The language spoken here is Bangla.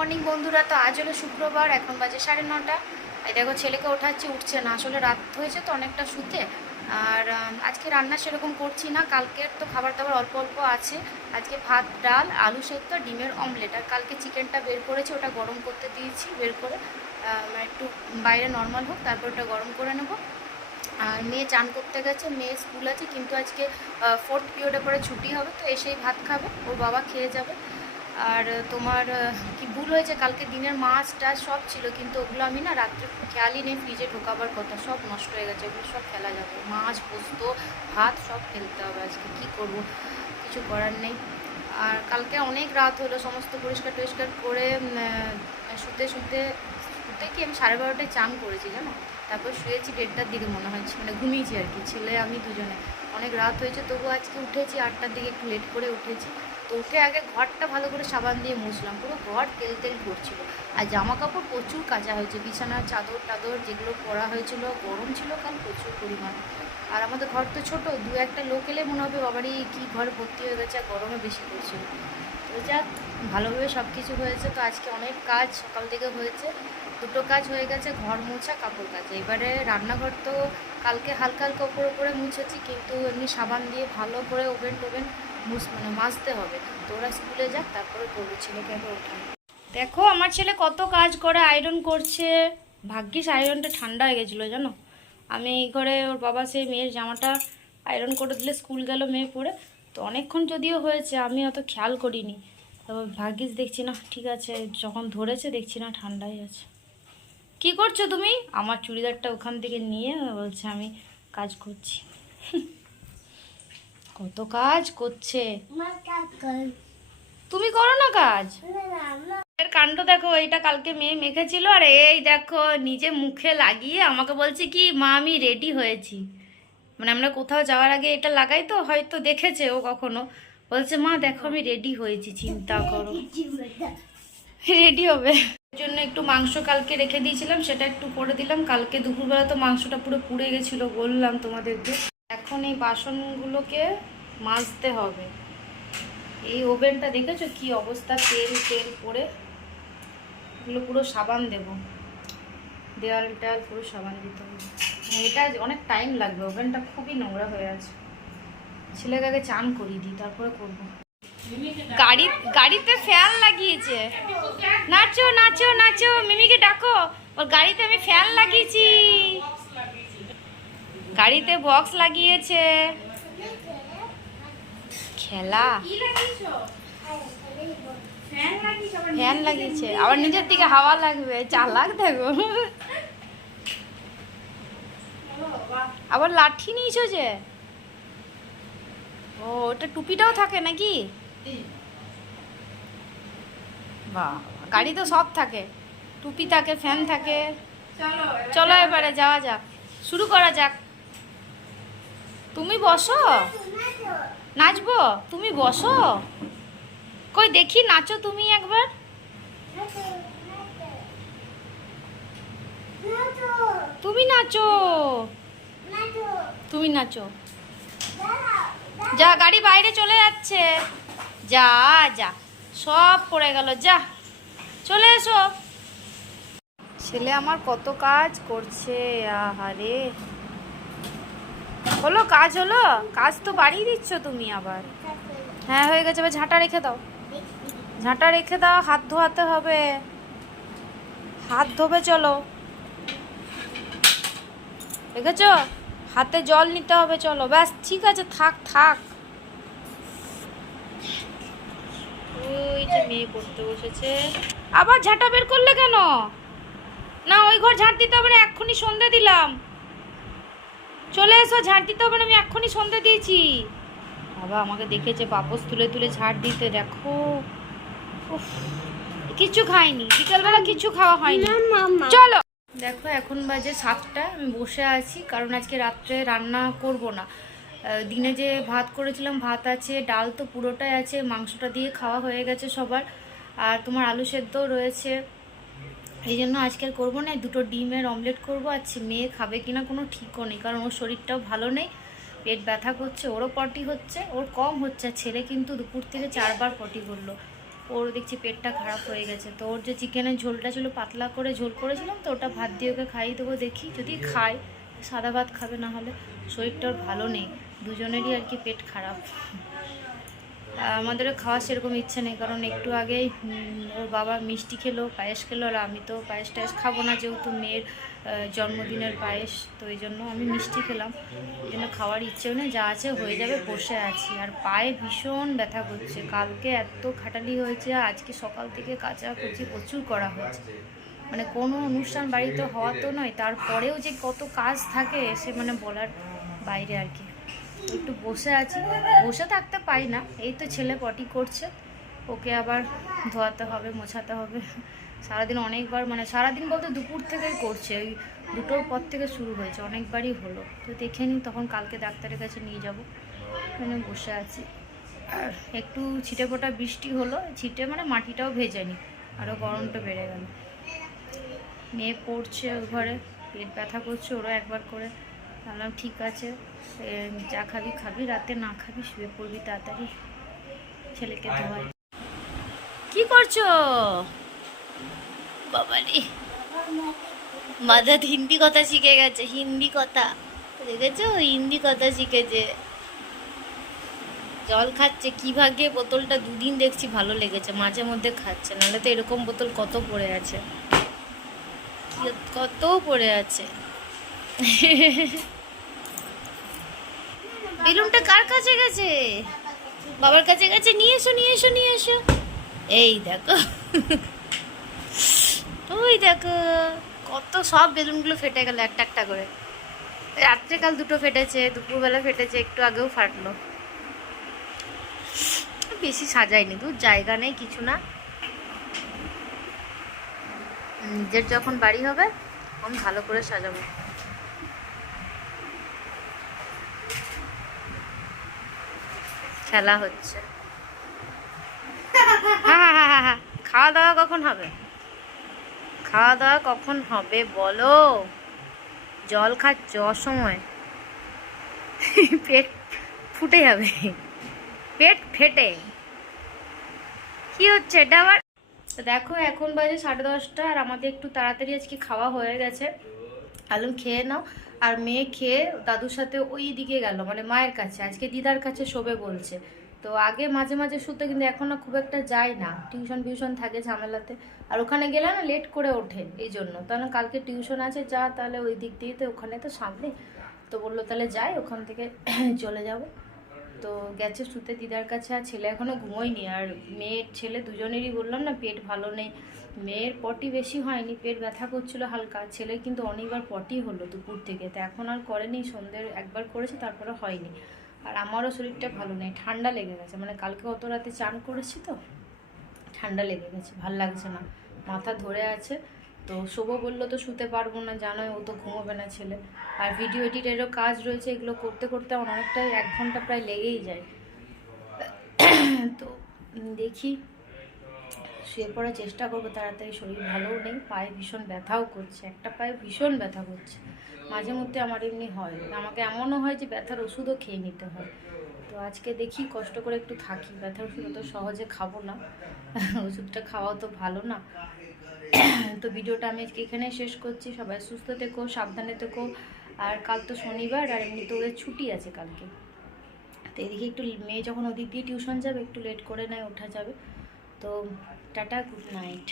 মর্নিং বন্ধুরা। তো আজ হলো শুক্রবার, এখন বাজে 9:30। এই দেখো ছেলেকে ওঠাচ্ছি, উঠছে না। আসলে রাত হয়েছে তো অনেকটা শুতে। আর আজকে রান্না সেরকম করছি না, কালকের তো খাবার দাবার অল্প অল্প আছে। আজকে ভাত, ডাল, আলু সেদ্ধ, ডিমের অমলেট। আর কালকে চিকেনটা বের করেছি, ওটা গরম করতে দিয়েছি। বের করে একটু বাইরে নর্মাল হোক, তারপর ওটা গরম করে নেব। আর মেয়ে চান করতে গেছে, মেয়ে স্কুল আছে, কিন্তু আজকে 4th পিরিয়ডে পরে ছুটি হবে, তো এসেই ভাত খাবে, ওর বাবা খেয়ে যাবে। আর তোমার কি ভুল হয়েছে, কালকে দিনের মাছ টাছ সব ছিল, কিন্তু ওগুলো আমি না রাত্রে খেয়ালই নেই, ফ্রিজে ঢোকাবার কথা, সব নষ্ট হয়ে গেছে। ওগুলো সব ফেলা যাবে, মাছ, পোস্ত, ভাত সব ফেলতে হবে। আজকে কী করব, কিছু করার নেই। আর কালকে অনেক রাত হলো, সমস্ত পরিষ্কার টরিষ্কার করে শুতে শুতে শুতে কি আমি 12:30টায় চান করেছি জানো। তারপর শুয়েছি 1:30টার দিকে মনে হয়েছে, মানে ঘুমিয়েছি আর কি, ছেলে আমি দুজনে। অনেক রাত হয়েছে, তবু আজকে উঠেছি 8টার দিকে, একটু লেট করে উঠেছি। তো উঠে আগে ঘরটা ভালো করে সাবান দিয়ে মুছলাম, পুরো ঘর তেল তেল করছিল। আর জামা কাপড় প্রচুর কাচা হয়েছে, বিছানার চাদর টাদর যেগুলো পরা হয়েছিল, গরম ছিল কাল প্রচুর পরিমাণ। আর আমাদের ঘর তো ছোটো, দু একটা লোক এলে মনে হবে বাবারই কি ঘর ভর্তি হয়ে গেছে, আর গরমে বেশি পড়ছিল। তো যাক, ভালোভাবে সব কিছু হয়েছে। তো আজকে অনেক কাজ সকাল থেকে হয়েছে, দুটো কাজ হয়ে গেছে, ঘর মোছা, কাপড় কাচা। এবারে রান্নাঘর তো কালকে হালকা হালকা ওপরে ওপরে মুছেছি, কিন্তু এমনি সাবান দিয়ে ভালো করে ওভেন টোভেন মানে মাজতে হবে। তো ওরা স্কুলে যাক, তারপরে করবো, ছেলেকে আগে ওঠানো। দেখো আমার ছেলে কত কাজ করে, আয়রন করছে। ভাগ্যিস আয়রনটা ঠান্ডা হয়ে গেছিলো জানো। আমি এই ঘরে ওর বাবা সেই মেয়ের জামাটা আয়রন করে দিলে স্কুল গেল মেয়ে পরে। তো অনেকক্ষণ যদিও হয়েছে, আমি অত খেয়াল করিনি। তবে ভাগ্যিস দেখছি না ঠিক আছে, যখন ধরেছে দেখছি না ঠান্ডাই আছে। কি করছো তুমি? আমার চুড়িদারটা ওখান থেকে নিয়ে বলছে আমি কাজ করছি। কত কাজ করছে। তুমি করো না কাজ? এর কাণ্ড দেখো, এইটা কালকে মেয়ে মেখেছিল, আর এই দেখো নিজে মুখে লাগিয়ে আমাকে বলছে কি মা আমি রেডি হয়েছি। মানে আমরা কোথাও যাওয়ার আগে এটা লাগাই, তো হয়তো দেখেছে ও কখনো। বলছে মা দেখো আমি রেডি হয়েছি, চিন্তা করো। রেডি হবে এর জন্য একটু মাংস কালকে রেখে দিয়েছিলাম, সেটা একটু করে দিলাম। কালকে দুপুরবেলা তো মাংসটা পুরো পুড়ে গেছিলো, বললাম তোমাদেরকে। এখন এই বাসনগুলোকে মাজতে হবে। এই ওভেনটা দেখেছো কি অবস্থা, তেল তেল পড়ে। এগুলো পুরো সাবান দেব, দেওয়াল টেয়াল পুরো সাবান দিতে হবে। এটা অনেক টাইম লাগবে, ওভেনটা খুবই নোংরা হয়ে আছে। ছেলেকে আগে চান করিয়ে দিই, তারপরে করবো। গাড়িতে ফ্যান লাগিয়েছে। নাচো নাচো নাচো, মিমিকে ডাকো। ওর গাড়িতে আমি ফ্যান লাগিয়েছি, গাড়িতে বক্স লাগিয়েছে। খেলা ফ্যান লাগিয়েছে, আবার নিজের দিকে হাওয়া লাগবে, চালাক দেখো। আবার লাঠি নিয়েছো যে। ও ওটা টুপিটাও থাকে নাকি? বাহ, গাড়ি তো সব থাকে, টুপি থাকে, ফ্যান থাকে। চলো এবারে যাওয়া যাক, শুরু করা যাক। তুমি বসো, নাচবো? তুমি বসো, কই দেখি নাচো তুমি একবার। তুমি নাচো, তুমি নাচো। যা, গাড়ি বাইরে চলে যাচ্ছে। যা যা, সব পড়ে গেল, যা চলে এসো। ছেলে আমার কত কাজ করছে, আহারে। হলো কাজ, হলো কাজ তো বাড়িয়ে দিচ্ছ তুমি আবার। হ্যাঁ হয়ে গেছে, এবার ঝাঁটা রেখে দাও, ঝাঁটা রেখে দাও। হাত ধোয়াতে হবে, হাত ধোবে চলো। দেখেছ, হাতে জল নিতে হবে, চলো। ব্যাস ঠিক আছে, থাক থাক। ওই যে মেয়ে পড়তে বসেছে, আবার ঝাঁটা বের করলে কেন? না ওই ঘর ঝাঁট দিতে হবে না, এক্ষুনি সন্ধে দিলাম। চলে এসো, ঝাঁট দিতে হবে না, আমি এক্ষুনি সন্ধে দিয়েছি। বাবা আমাকে দেখেছে পাপোশ তুলে তুলে ঝাঁট দিতে, দেখো। উফ, কিছু খাইনি বিকালবেলা, কিছু খাওয়া হয়নি। চলো দেখো, এখন বাজে 7টা, আমি বসে আছি, কারণ আজকে রাত্রে রান্না করব না। দিনে যে ভাত করেছিলাম, ভাত আছে, ডাল তো পুরোটাই আছে, মাংসটা দিয়ে খাওয়া হয়ে গেছে সবার। আর তোমার আলু সেদ্ধও রয়েছে, এই জন্য আজকে আর করবো না। দুটো ডিমের অমলেট করবো। আর মেয়ে খাবে কিনা কোনো ঠিকও নেই, কারণ ওর শরীরটাও ভালো নেই, পেট ব্যথা করছে, ওরও পটি হচ্ছে, ওর কম হচ্ছে। ছেলে কিন্তু দুপুর থেকে 4বার পটি করলো। ওর দেখছি পেটটা খারাপ হয়ে গেছে। তো ওর যে চিকেনের ঝোলটা ছিল পাতলা করে ঝোল করেছিলাম, তো ওটা ভাত দিয়ে ওকে খাইয়ে দেবো, দেখি যদি খায়। সাদা ভাত খাবে, না হলে শরীরটা ওর ভালো নেই, দুজনেরই আর কি পেট খারাপ। আমাদেরও খাওয়ার সেরকম ইচ্ছে নেই, কারণ একটু আগেই ওর বাবা মিষ্টি খেলো, পায়েস খেলো, আর আমি তো পায়েস টায়েস খাবো না, যেহেতু মেয়ের জন্মদিনের পায়েস, তো এই জন্য আমি মিষ্টি খেলাম। এই জন্য খাওয়ার ইচ্ছেও নেই, যা আছে হয়ে যাবে, বসে আছি। আর পায়ে ভীষণ ব্যথা করছে, কালকে এত খাটালি হয়েছে, আজকে সকাল থেকে কাচাকুচি প্রচুর করা হয়েছে। মানে কোনো অনুষ্ঠান বাড়িতে হওয়া তো নয়, তারপরেও যে কত কাজ থাকে সে মানে বলার বাইরে আর কি। একটু বসে আছি, বসে থাকতে পারি না, এই তো ছেলে পটি করছে, ওকে আবার ধোয়াতে হবে, মোছাতে হবে। সারাদিন অনেকবার, মানে সারাদিন বলতে দুপুর থেকেই করছে, ওই 2টোর পর থেকে শুরু হয়েছে, অনেকবারই হলো। তো দেখে নিই, তখন কালকে ডাক্তারের কাছে নিয়ে যাব। মানে বসে আছি। আর একটু ছিটে ফোটা বৃষ্টি হলো, ছিটে মানে মাটিটাও ভেজেনি, আরও গরমটা বেড়ে গেল। মেয়ে পড়ছে ওই ঘরে, পেট ব্যথা করছে, ওরা একবার করে। বললাম ঠিক আছে, যা খাবি খাবি, রাতে না খাবি, শুয়ে পড়বি তাড়াতাড়ি, ছেলেকে ধোয়াই। কি করছো বাবারে? মাদার হিন্দি কথা শিখে গেছে, হিন্দি কথা দেখেছো, হিন্দি কথা শিখেছে। জল খাচ্ছে, কি ভাগ্যে বোতলটা 2 দিন দেখছি ভালো লেগেছে, মাঝে মধ্যে খাচ্ছে, নাহলে তো এরকম বোতল কত পড়ে আছে, কত পড়ে আছে। বেলুনটা কার কাছে গেছে? বাবার কাছে গেছে, নিয়ে এসো নিয়ে এসো নিয়ে এসো। এই দেখো, ওই দেখো, কত সব বেলুনগুলো ফেটে গেল একটা একটা করে। রাত্রেকাল 2টো ফেটেছে, দুপুরবেলা ফেটেছে, একটু আগেও ফাটলো। বেশি সাজাইনি, দূর জায়গা নেই, কিছু না। নিজের যখন বাড়ি হবে তখন ভালো করে সাজাবো। খেলা হচ্ছে। হ্যাঁ হ্যাঁ হ্যাঁ হ্যাঁ, খাওয়া দাওয়া কখন হবে? খাওয়া দাওয়া কখন হবে বলো? জল খাচ্ছ অসময়, পেট ফুটে যাবে, পেট ফেটে। কি হচ্ছে এটা আবার? তো দেখো এখন বাজে 10:30, আর আমাদের একটু তাড়াতাড়ি আজকে খাওয়া হয়ে গেছে। আলু খেয়ে নাও। আর মেয়ে খেয়ে দাদুর সাথে ওই দিকে গেল, মানে মায়ের কাছে, আজকে দিদার কাছে শোবে বলছে। তো আগে মাঝে মাঝে শুতে, কিন্তু এখন না খুব একটা যায় না, টিউশন থাকে ঝামেলাতে। আর ওখানে গেলে না লেট করে ওঠে, এই জন্য। তাহলে কালকে টিউশন আছে, যা তাহলে ওই দিক দিয়ে, তো ওখানে তো সামনে, তো বললো তাহলে যাই, ওখান থেকে চলে যাব। তো গেছে শুতে দিদার কাছে, আর ছেলে এখনও ঘুমোয়নি। আর মেয়ের ছেলে দুজনেরই বললাম না পেট ভালো নেই। মেয়ের পটি বেশি হয়নি, পেট ব্যথা করছিল হালকা, ছেলের কিন্তু অনেকবার পটি হলো দুপুর থেকে, তো এখন আর করেনি, সন্ধ্যের একবার করেছে, তারপরে হয়নি। আর আমারও শরীরটা ভালো নেই, ঠান্ডা লেগে গেছে, মানে কালকে অত রাতে চান করেছি তো, ঠান্ডা লেগে গেছে, ভাল লাগছে না, মাথা ধরে আছে। তো শোবো বললো তো শুতে পারবো না, জানোই ও তো ঘুমোবে না ছেলে। আর ভিডিও এডিটেরও কাজ রয়েছে, এগুলো করতে করতে আমার অনেকটা 1 ঘন্টা প্রায় লেগেই যায়। তো দেখি, শুয়ে পড়ার চেষ্টা করবো তাড়াতাড়ি, শরীর ভালোও নেই, পায়ে ভীষণ ব্যথাও করছে, একটা পায়ে ভীষণ ব্যথা করছে। মাঝে মধ্যে আমার এমনি হয়, আমাকে এমনও হয় যে ব্যথার ওষুধও খেয়ে নিতে হয়। তো আজকে দেখি কষ্ট করে একটু থাকি, ব্যথার ওষুধ তো সহজে খাবো না, ওষুধটা খাওয়াও তো ভালো না। তো ভিডিওটা আমি আজকে এখানে শেষ করছি, সবাই সুস্থ থেকো, সাবধানে থেকো। আর কাল তো শনিবার, আর এমনি তো ওদের ছুটি আছে কালকে। তো এদিকে একটু মেয়ে যখন ওদিক দিয়ে টিউশন যাবে, একটু লেট করে নেয় ওঠা যাবে। তো টাটা, গুড নাইট।